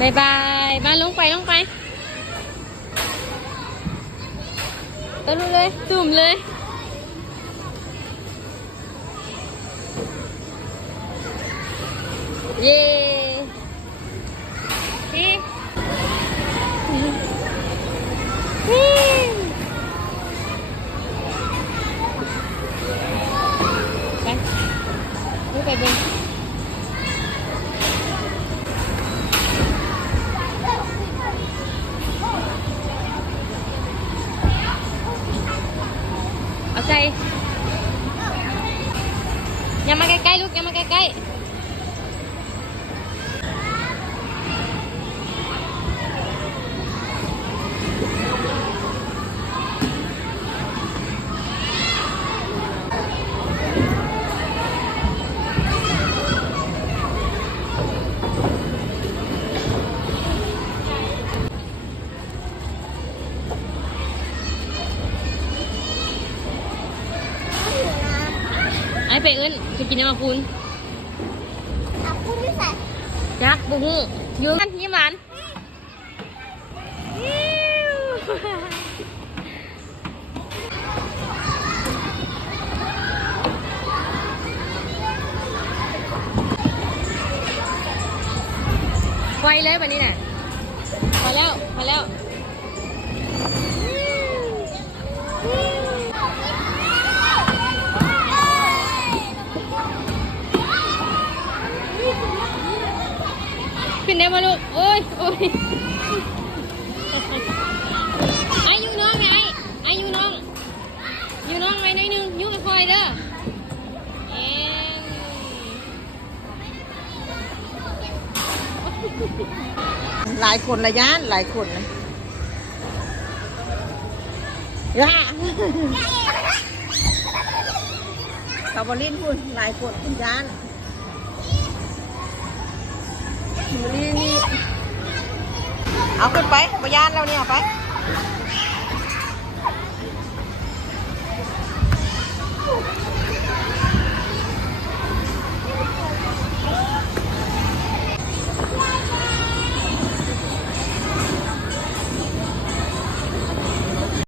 บายบายมาลงไปต้นเลยจุ่มเลยเย้พี่ไปดูไปเบิ้งเอาใจอย่ามาใกล้ๆลูกอย่ามาใกล้ๆไอ้ไปเอิ้นจะกินน้ำมะพุนพุนไม่ใส่ยักษ์บุ้งยูมันยิ้มหวานไฟเลยวันนี้น่ะพอแล้วขึ้นได้มาลูกโอ้ยไอ้ยูน้องไงไอ้ยูน้องไว้หน่อยนึงยูคอยเด้อหลายคนระยะหลายคนนะย่าเขาบอลินพูดหลายคนคุณยานบอลินนี่เอาขึ้นไปบยานเราเนี่ยเอาไป